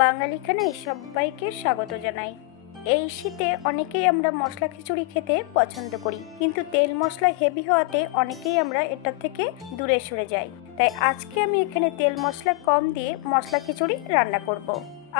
বাঙালি খানায় সবাইকে স্বাগত জানাই। এই শীতে অনেকেই আমরা মশলা খিচুড়ি খেতে পছন্দ করি, কিন্তু তেল মশলা হেভি হওয়াতে অনেকেই আমরা এটা থেকে দূরে সরে যাই। তাই আজকে আমি এখানে তেল মশলা কম দিয়ে মশলা খিচুড়ি রান্না করব।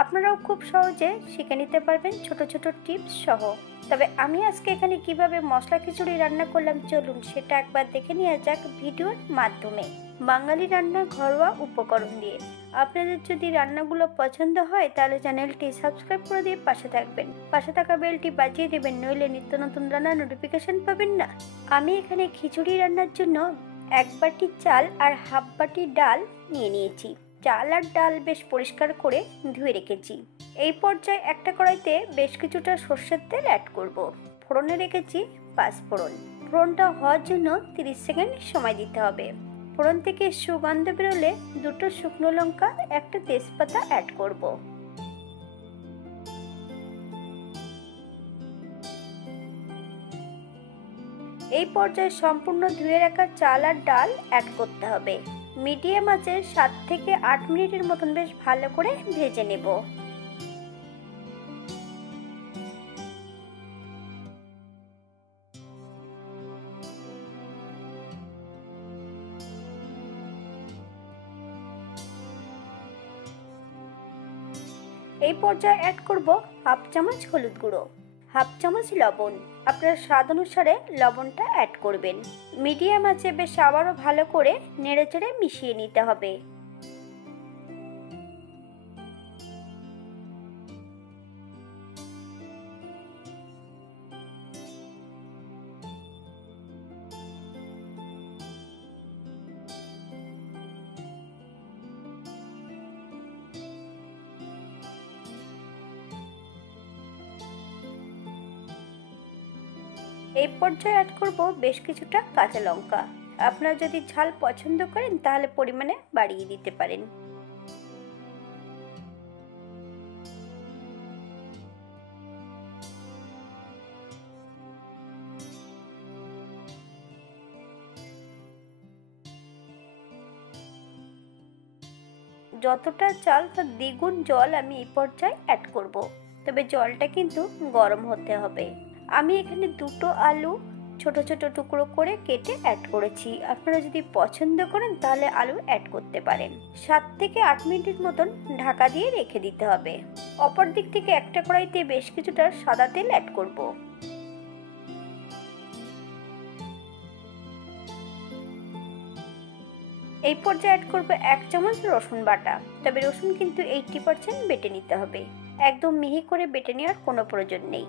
আপনারাও খুব সহজে শিখে নিতে পারবেন ছোট ছোট টিপস সহ। তবে আমি আজকে এখানে কিভাবে মশলা খিচুড়ি রান্না করলাম চলুন সেটা একবার দেখে নেওয়া যাক ভিডিওর মাধ্যমে। বাঙালি রান্না ঘরোয়া উপকরণ দিয়ে। আপনাদের যদি রান্নাগুলো পছন্দ হয় তাহলে চ্যানেলটি সাবস্ক্রাইব করে দিয়ে পাশে থাকবেন, পাশে থাকা বেলটি বাজিয়ে দেবেন, নইলে নিত্য নতুন রান্নার নোটিফিকেশন পাবেন না। আমি এখানে খিচুড়ি রান্নার জন্য 1 বাটি চাল আর হাফ বাটি ডাল নিয়ে নিয়েছি। চাল আর ডাল বেশ পরিষ্কার করে ধুয়ে রেখেছি। এই পর্যায়ে একটা কড়াইতে বেশ কিছুটা সর্ষের তেল অ্যাড করব। ফোড়নে রেখেছি 5 ফোড়ন। ফোড়নটা হওয়ার জন্য 30 সেকেন্ড সময় দিতে হবে। ফোড়ন থেকে সুগন্ধ বেরোলে 2টো শুকনো লঙ্কা, একটা তেজপাতা অ্যাড করব। এই পর্যায়ে সম্পূর্ণ ধুয়ে রাখা চাল আর ডাল অ্যাড করতে হবে। মিডিয়াম আঁচে 7 থেকে 8 মিনিটের মতন বেশ ভালো করে ভেজে নেব। এই পর্যায়ে অ্যাড করব হাফ চামচ হলুদ গুঁড়ো, হাফ চামচ লবণ। আপনার স্বাদ অনুসারে লবণটা অ্যাড করবেন। মিডিয়াম আঁচে বেশ আবারও ভালো করে নেড়েচেড়ে মিশিয়ে নিতে হবে। এই পর্যায়ে অ্যাড করব বেশ কিছুটা কাঁচা লঙ্কা। আপনারা যদি ঝাল পছন্দ করেন তাহলে পরিমাণে বাড়িয়ে দিতে পারেন। যতটা চাল তার দ্বিগুণ জল আমি এই পর্যায়ে অ্যাড করব। তবে জলটা কিন্তু গরম হতে হবে। আমি এখানে 2টো আলু ছোট ছোট টুকরো করে কেটে অ্যাড করেছি। আপনারা যদি পছন্দ করেন তাহলে আলু অ্যাড করতে পারেন। 7 থেকে 8 মিনিট মতন ঢাকা দিয়ে রেখে দিতে হবে। অপর দিক থেকে একটা কড়াইতে বেশ কিছুটা সাদা তেল অ্যাড করব। এই পর্যায়ে অ্যাড করব 1 চামচ রসুন বাটা। তবে রসুন কিন্তু 80% বেটে নিতে হবে। একদম মিহি করে বেটে নেওয়ার কোনো প্রয়োজন নেই।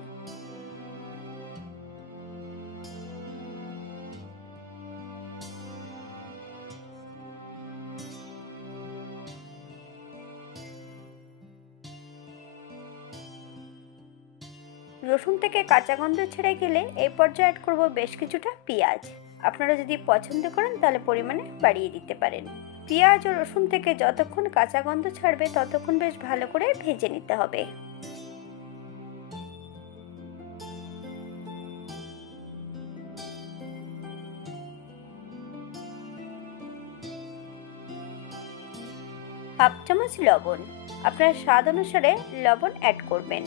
রসুন থেকে কাঁচা গন্ধ ছেড়ে গেলে এই পর্যায়ে অ্যাড করব বেশ কিছুটা পেঁয়াজ। আপনারা যদি পছন্দ করেন তাহলে পরিমাণে বাড়িয়ে দিতে পারেন। পেঁয়াজ ও রসুন থেকে যতক্ষণ কাঁচা গন্ধ ছাড়বে ততক্ষণ বেশ ভালো করে ভেজে নিতে হবে। হাফ চামচ লবণ। আপনার স্বাদ অনুসারে লবণ অ্যাড করবেন।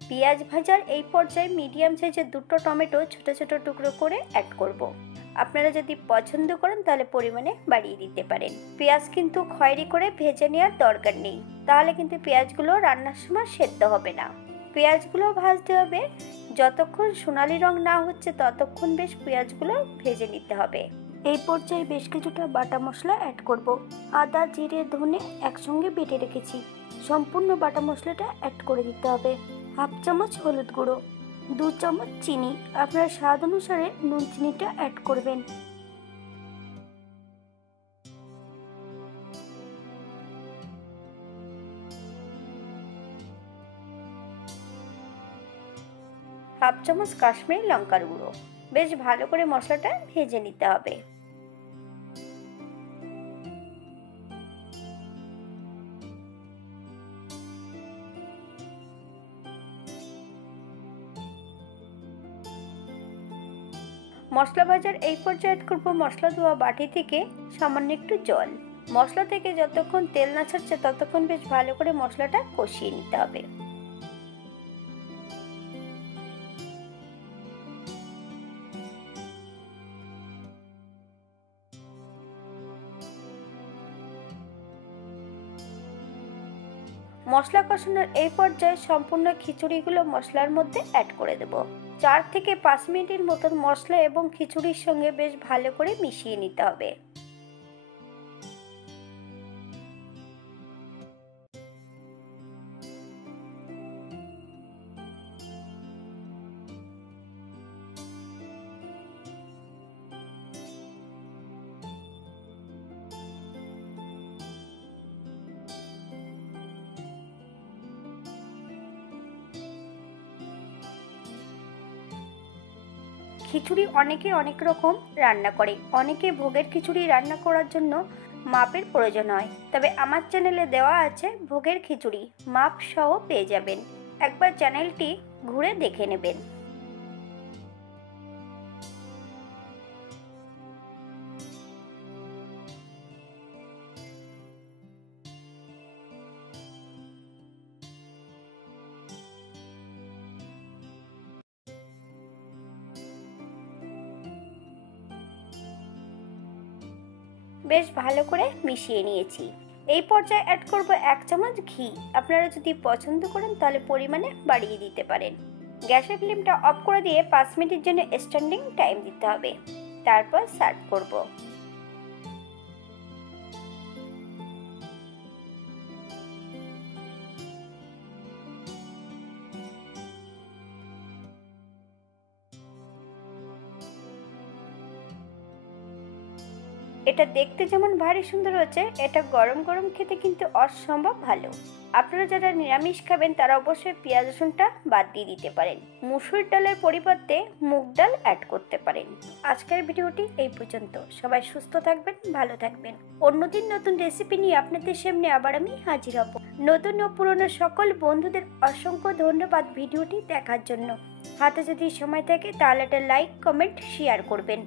পেঁয়াজ ভাজার এই পর্যায়ে মিডিয়াম সাইজের 2টো টমেটো ছোট ছোট টুকরো করে অ্যাড করব। আপনারা যদি পছন্দ করেন তাহলে পরিমাণে বাড়িয়ে দিতে পারেন। পেঁয়াজ কিন্তু খয়েরি করে ভেজে নেওয়ার দরকার নেই, তাহলে কিন্তু পেঁয়াজগুলো রান্নার সময় সেদ্ধ হবে না। পেঁয়াজগুলো ভাজতে হবে, যতক্ষণ সোনালি রং না হচ্ছে ততক্ষণ বেশ পেঁয়াজগুলো ভেজে নিতে হবে। এই পর্যায়ে বেশ কিছুটা বাটা মশলা অ্যাড করব। আদা, জিরে, ধনে একসঙ্গে বেটে রেখেছি। সম্পূর্ণ বাটা মশলাটা অ্যাড করে দিতে হবে। হাফ চামচ হলুদ গুঁড়ো, 2 চামচ চিনি। আপনার স্বাদ অনুসারে নুন চিনিটা অ্যাড করবেন। হাফ চামচ কাশ্মীরি লঙ্কার গুঁড়ো। বেশ ভালো করে মশলাটা ভেজে নিতে হবে। মশলা ভাজার এই পর্যায়ে অ্যাড করব মশলা ধোয়া বাটি থেকে সামান্য একটু জল। মশলা থেকে যতক্ষণ তেল না ছাড়ছে ততক্ষণ বেশ ভালো করে মশলাটা কষিয়ে নিতে হবে। মশলা কষানোর এই পর্যায়ে সম্পূর্ণ খিচুড়িগুলো মশলার মধ্যে অ্যাড করে দেব। 4 থেকে 5 মিনিটের মতন মশলা এবং খিচুড়ির সঙ্গে বেশ ভালো করে মিশিয়ে নিতে হবে। খিচুড়ি অনেকে অনেক রকম রান্না করে। অনেকে ভোগের খিচুড়ি রান্না করার জন্য মাপের প্রয়োজন হয়, তবে আমার চ্যানেলে দেওয়া আছে ভোগের খিচুড়ি মাপ সহ পেয়ে যাবেন। একবার চ্যানেলটি ঘুরে দেখে নেবেন। বেশ ভালো করে মিশিয়ে নিয়েছি। এই পর্যায়ে অ্যাড করব 1 চামচ ঘি। আপনারা যদি পছন্দ করেন তাহলে পরিমাণে বাড়িয়ে দিতে পারেন। গ্যাসের ফ্লেমটা অফ করে দিয়ে 5 মিনিটের জন্য স্ট্যান্ডিং টাইম দিতে হবে। তারপর সার্ভ করব। এটা দেখতে যেমন ভারী সুন্দর হচ্ছে, এটা গরম গরম খেতে কিন্তু অসম্ভব ভালো। আপনারা যারা নিরামিষ খাবেন তারা অবশ্যই পেঁয়াজ রসুনটা বাদ দিয়ে দিতে পারেন। মুসুর ডালের পরিবর্তে মুগ ডাল অ্যাড করতে পারেন। আজকের ভিডিওটি এই পর্যন্ত। সবাই সুস্থ থাকবেন, ভালো থাকবেন। অন্যদিন নতুন রেসিপি নিয়ে আপনাদের সামনে আবার আমি হাজির হব। নতুন ও পুরনো সকল বন্ধুদের অসংখ্য ধন্যবাদ ভিডিওটি দেখার জন্য। হাতে যদি সময় থাকে তাহলে একটা লাইক, কমেন্ট, শেয়ার করবেন।